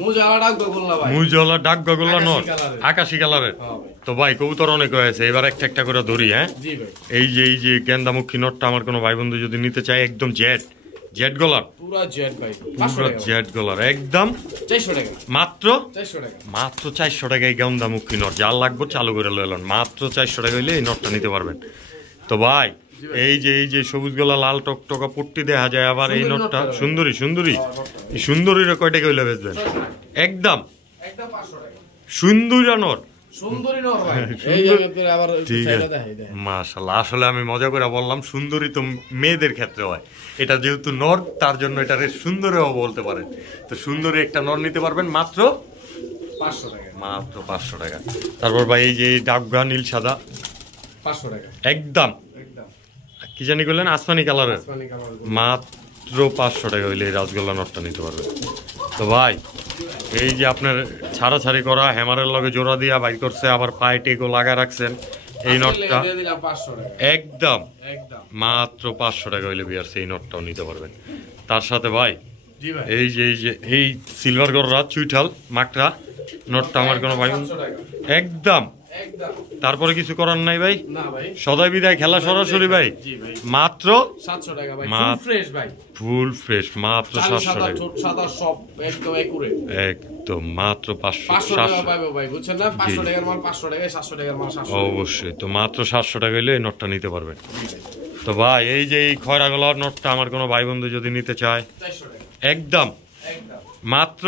মুজালা ডাক গগল্লা ভাই। মুজলা ডাক গগল্লা নর, আকাশি কালারের। হ্যাঁ ভাই। তো ভাই কবুতর অনেক হয়েছে, এবার একটা করে ধরি। হ্যাঁ জি ভাই। এই যে গেন্দামুখী নটটা আমার কোনো ভাই বন্ধু যদি নিতে চায়, একদম জেড গলার, পুরা জেড ভাই। পুরো জেড গলার, একদম 400 টাকা। মাত্র 400 টাকা। এই গেন্দামুখী নট যার লাগবে চালু করে লইলেন, মাত্র 400 টাকা হইলে এই নটটা নিতে পারবেন। তো ভাই এই যে সবুজ গলা লাল টকটকা পট্টি দেখা যায়, আবার এই নটটা সুন্দরী এই সুন্দরীর কয় টাকা হইলে বেচবেন? একদম 500 টাকা। সুন্দরী নট। সুন্দরী নর ভাই। এই যে আপনারা আবার চাইলা দেখাই দেন। মাশাআল্লাহ, আসলে আমি মজা করে বললাম, সুন্দরী তো মেয়েদের ক্ষেত্রে হয়, এটা যেহেতু নর তার জন্য এটা সুন্দরীও বলতে পারেন। তো সুন্দরী একটা নর নিতে পারবেন মাত্র 500 টাকা। মাত্র 500 টাকা। তারপর ভাই এই যে ডাবগা নীল সাদা 500 টাকা। একদম কি জানি করলেন, আসমানি কালারের, আসমানি কালার। মাত্র 500 টাকা হইলে এই রাজগোল্লা নটটা নিতে পারবেন। তো ভাই এই যে আপনার ছাড়াছাড়ি করা হ্যামারের লগে জোড়া দিয়া বাইর করছে, আবার পায়ে টেকো লাগা রাখছেন, এই নটটা দিয়ে দিলাম 500 টাকা। একদম একদম মাত্র 500 টাকা হইলে বিয়ার সেই নটটাও নিতে পারবেন। তার সাথে ভাই জি ভাই। এই সিলভার গররা চুইঠাল মাকড়া নটটা আমার কোনো ভাই 500 টাকা। একদম। তারপরে কিছু করার নাই ভাই, না ভাই, সদাই বিদায় খেলা সরাসরি ভাই। জি ভাই। মাত্র 700 টাকা ভাই, ফুল ফ্রেশ ভাই, ফুল ফ্রেশ, মাত্র 700 টাকা। ছোট সাদা সব একদম একুরেট, একদম মাত্র 500 টাকা পাবে ভাই, বুঝছেন না? 500 টাকার মাল 500 টাকায়, 700 টাকার মাল 700। অবশ্যই, তো মাত্র 700 টাকা হইলে এই নটটা নিতে পারবেন। তো ভাই এই যে এই খয়রা গলার নটটা আমার কোনো ভাই বন্ধু যদি নিতে চায়, 400 টাকা একদম মাত্র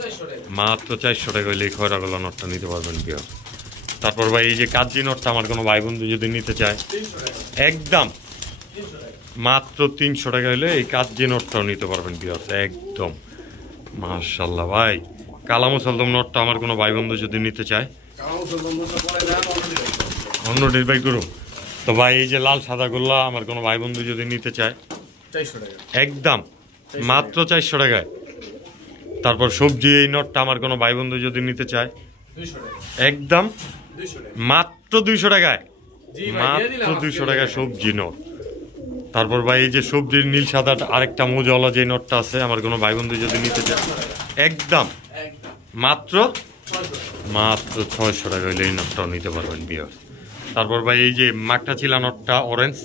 400 টাকা, মাত্র 400 টাকা হইলে এই খয়রা গলার নটটা নিতে পারবেন বিয়ার। তারপর ভাই এই যে কাজি নটটা আমার কোনো ভাই বন্ধু যদি নিতে চায়, 300 টাকা, একদম 300 টাকা, মাত্র 300 টাকা হইলে এই কাজি নটটাও নিতে পারবেন বিয়ার। একদম মাশাআল্লাহ ভাই, কালা মুসলদম নটটা আমার কোনো ভাই বন্ধু যদি নিতে চায়, অন্য নির্বাহী করুন। তো ভাই এই যে লাল সাদা গোল্লা আমার কোনো ভাই বন্ধু যদি নিতে চায়, 400 টাকা, একদম মাত্র 400 টাকায়। তারপর সবজি এই নটটা আমার কোনো ভাই বন্ধু যদি নিতে চায়, 200 টাকা, একদম 200 টাকা, মাত্র 200 টাকায়, জি ভাই, দিয়ে দিলাম মাত্র 200 টাকায় সবজি নট। তারপর ভাই এই যে সবজির নীল সাদা আরেকটা মোজাওয়ালা যে নটটা আছে আমার কোনো ভাই বন্ধু যদি নিতে চায়, একদম মাত্র 600 টাকা হইলে এই নটটাও নিতে পারবেন বিয়ার। তারপর ভাই এই যে মাকটা চিলা নটটা অরেঞ্জ,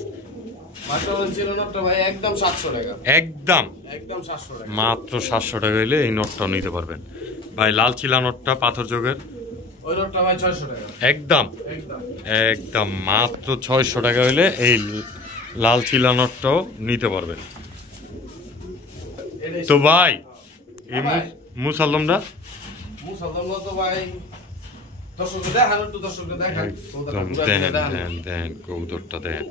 একদম 700 টাকা, একদম একদম 700 টাকা, মাত্র 700 টাকা হইলে এই নটটাও নিতে পারবেন ভাই। লাল চিলা নটটা পাথর যোগের, ওই নটটা ভাই 600 টাকা, একদম একদম একদম মাত্র 600 টাকা হইলে এই লাল চিলা নটটাও নিতে পারবেন। তো ভাই এই মুসাল্লামটা তো ভাই দর্শকদের দেখান, একটু দর্শকদের দেখান, দেন কবুতরটা দেন,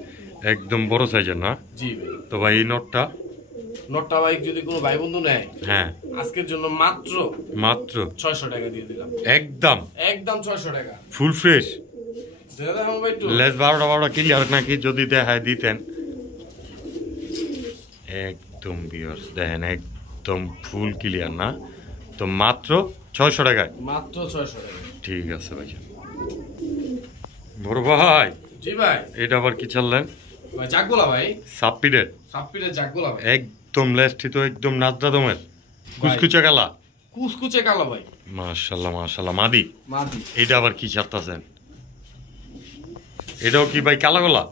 একদম বড় সাইজের না? জি ভাই। তো ভাই এই নটটা ভাই যদি কোনো ভাই বন্ধু নেয়, হ্যাঁ আজকের জন্য মাত্র 600 টাকা দিয়ে দিলাম, একদম একদম 600 টাকা, ফুল ফ্রেশ। দেখাবো ভাই একটু, লেস 12টা ক্লিয়ার নাকি যদি দেখায় দিতেন, একদম ভিউয়ার্স দেখেন একদম ফুল ক্লিয়ার না? তো মাত্র 600 টাকায়, মাত্র 600 টাকা। ঠিক আছে ভাই। বড় ভাই জি ভাই, এটা আবার কি চাললেন? ভাই জাগগোলা ভাই, সাপ্পিডের, সাপ্পিডের জাগগোলা ভাই, একদম লেস্টিত, একদম নাজরা দমের, কুচকুচে কালা, কুচকুচে কালো ভাই, মাশাআল্লাহ মাশাআল্লাহ। মাদি, মাদি। এটা আবার কি চারতাছেন? এটাও কি ভাই কালা গলা?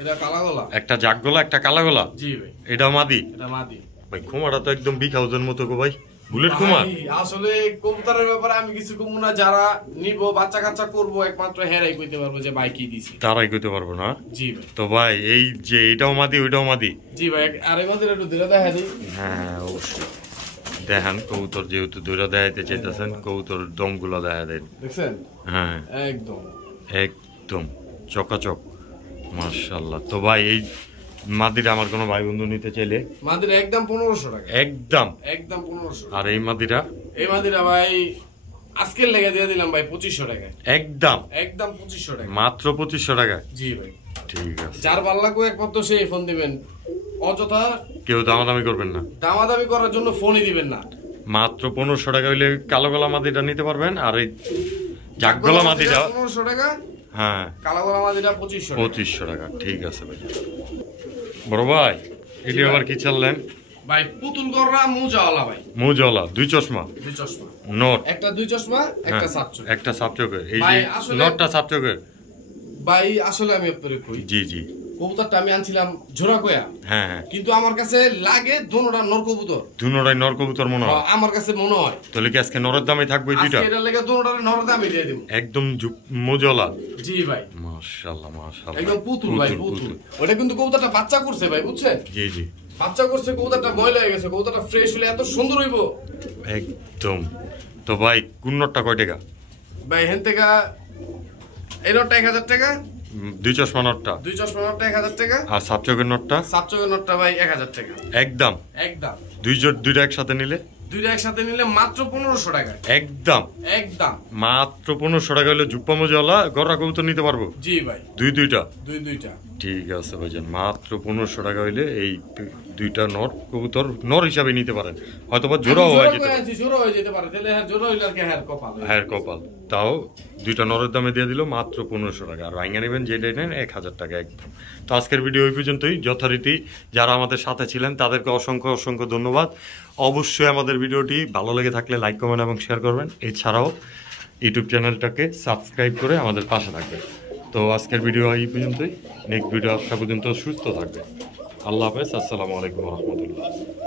এটা কালা গলা, একটা জাগ গলা একটা কালা গলা। জি ভাই, এটাও মাদি? এটা মাদি ভাই খোমাটা তো একদম বিগ হাউসের মতো গো ভাই, বুলেট কুমার আসলে কবুতরের ব্যাপারে আমি কিছু কমু না, যারা নিব বাচ্চা কাচ্চা করবো একমাত্র হেরাই কইতে পারবো যে ভাই কি দিছি, তারাই কইতে পারবো না। জি ভাই। তো ভাই এই যে এটাও মাদি ওইটাও মাদি? জি ভাই। আর এমাদের একটু ধরে দেখা দিই। হ্যাঁ অবশ্যই দেখান, কবুতর যেহেতু ধরে দেখাইতে চাইতেছেন, কবুতর দমগুলো দেখা দেন, দেখছেন? হ্যাঁ একদম একদম চকাচক, মাশাআল্লাহ। তো ভাই এই মাদিরা আমার কোনো ভাই বন্ধু নিতে চাইলে? মাদিরা একদম 1500 টাকা, একদম একদম 1500। আর এই মাদিরা? এই মাদিরা ভাই আজকের লেগে দিয়ে দিলাম ভাই 2500 টাকা, একদম একদম 2500 টাকা, মাত্র 2500 টাকা। জি ভাই। ঠিক আছে, যার ভালো লাগবে একমাত্র সেই ফোন দিবেন, অযথা কেউ দামাদামি করবেন না, দামাদামি করার জন্য ফোনই দিবেন না। মাত্র 1500 টাকা হইলে কালো গলা মাদিটা নিতে পারবেন। আর এই জাগগলা মাদিটা 1500 টাকা, হ্যাঁ কালো গলা মাদিটা 2500 টাকা। 2500 টাকা। ঠিক আছে ভাই। বড় ভাই এটি আবার কি চাললেন? ভাই পুতুল গররা মুজাওয়ালা ভাই, মুজওয়ালা, দুই চশমা, দুই চশমা, নট একটা দুই চশমা, একটা সাপচক, একটা সাপচকের। এই ভাই, যে আসলে- নটটা সাপচকের। ভাই আসলে আমি আপনারে কই, জি জি কবুতরটা আমি আনছিলাম ঝোড়া কয়া, হ্যাঁ হ্যাঁ, কিন্তু আমার কাছে লাগে দোনোটা নর কবুতর, দুনোটাই নর কবুতর মনে হয়। আমার কাছে মনে হয় তাহলে কি আজকে নরের দামে থাকবে এই দুইটা? আজকে এটা লেগে দোনোটারে নর দামে দিয়ে দেব। একদম মুজওয়ালা, জি ভাই, মাশাআল্লাহ মাশাআল্লাহ, একদম পুতুল ভাই, পুতুল। ওটা কিন্তু কবুতরটা বাচ্চা করছে ভাই, বুঝছেন? জি জি বাচ্চা করছে, কবুতরটা ময়লা হয়ে গেছে, কবুতরটা ফ্রেশ হলে এত সুন্দর হইব একদম। তো ভাই কোন নটটা কয় টাকা? ভাই। হেন থেকে এই নটটা 1000 টাকা, দুই চশমা নটটা, দুই চশমা নটটা 1000 টাকা, আর সাপচকের নটটা সাপচকের নটটা ভাই 1000 টাকা, একদম। একদম। দুইটা একসাথে নিলে? দুইটা একসাথে নিলে মাত্র 1500 টাকা, একদম একদম মাত্র 1500 টাকা হলে জুপ্পা মজাওয়ালা গররা কবুতর নিতে পারবো? জি ভাই, দুইটা। দুইটা। ঠিক আছে ভাইজান, মাত্র 1500 টাকা হইলে এই দুইটা নর কবুতর নর হিসাবে নিতে পারেন, হয়তোবা জোড়াও হয়ে যেতে পারে। জোড়া হয়ে যেতে পারে, তাহলে হ্যাঁ জোড়া হইলে আর কি হ্যাঁ কপাল, হ্যাঁ কপাল। তাও দুইটা নরের দামে দিয়ে দিল মাত্র 1500 টাকা। আর ভাঙা নেবেন যেটা নেন 1000 টাকা একদম। তো আজকের ভিডিও ওই পর্যন্তই। যথারীতি যারা আমাদের সাথে ছিলেন তাদেরকে অসংখ্য অসংখ্য ধন্যবাদ। অবশ্যই আমাদের ভিডিওটি ভালো লেগে থাকলে লাইক কমেন্ট এবং শেয়ার করবেন। এছাড়াও ইউটিউব চ্যানেলটাকে সাবস্ক্রাইব করে আমাদের পাশে থাকবেন। তো আজকের ভিডিও এই পর্যন্তই। নেক্সট ভিডিও আসা পর্যন্ত সুস্থ থাকবে। আল্লাহ হাফেজ, আসসালামু আলাইকুম রহমতুল্লাহ।